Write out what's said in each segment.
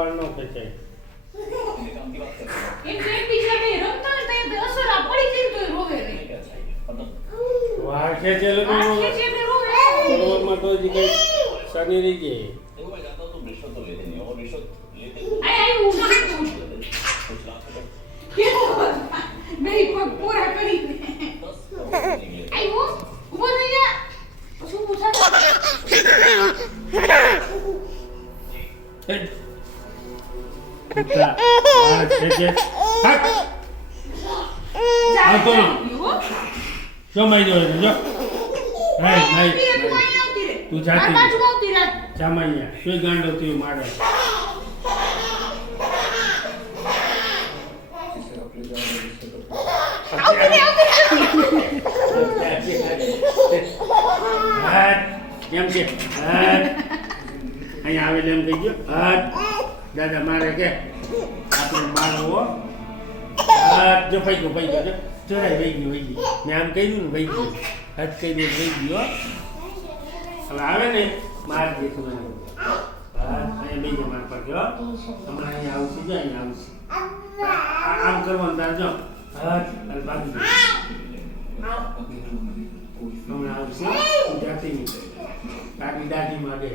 વાળ નો ખેંચાય. એમ ટ્રેન બીજા બે રમતા ને તે અસર આ પડી ગઈ તો રોવે રે વાળ ખેંચેલો તો આ ખેંચે ને રોવે રોડમાં તો હજી કઈ શનિ રહી ગઈ. देखो मैं चाहता हूँ तुम रिश्वत तो लेते नहीं हो और रिश्वत लेते આય ઉઠા कुछ लाख रुपए કેવો બે પગ પૂરા કરી દે 10 करोड़ नहीं लेते આય ઉભો થઈ જા શું પૂછા કૂતરા વાળ ખેંચે. હાક! જા તો. હો જો માઈ જો જો. હાય હાય તું આય આવતી રે તું જાતી આ બાજુ આવતી રે જામાઈયા સુઈ ગાંડો થયો મારે. હાથ કેમ છે? હાથ અહીંયા આવેલે એમ થઈ ગયો. હાથ દાદા મારે કે આપણે મારવો. હાથ જો પૈ ગયો જો ચોરાઈ વહી ગયું મેં આમ કહ્યું ને વહી ગયું. હાથ કહી દે વહી ગયો. હવે આવે ને માર દેખું મને. અહીંયા બે માર પર ગયો. હમણાં અહીંયા આવશે જો અહીંયા આવશે. આમ કરવાનું તાર જો હાથ અને ભાગી જાય. હમણાં આવશે જાતી નહીં તારી દાદી માં દે.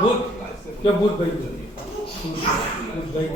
ભૂત કે ભૂત ભાઈ ભૂત ભાઈ